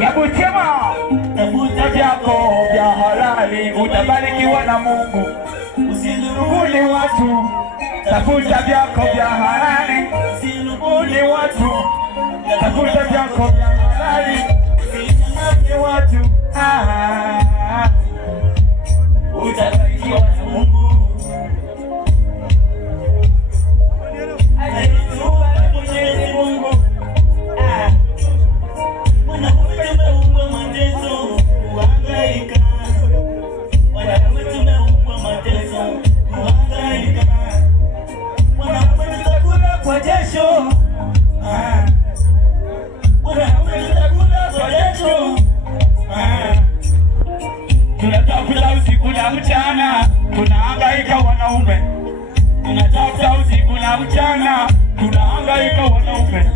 ya Butiama. Tafuta vyako vya halali, utabarikiwa na Mungu. Usilugule watu, tafuta vyako vya halali. Usilugule watu, tafuta vyako vya halali. Usilugule watu, utabarikiwa na Mungu. Tunatafuta usiku na mchana, tunahangaika wanaume. Tunatafuta usiku na mchana, tunahangaika wanaume.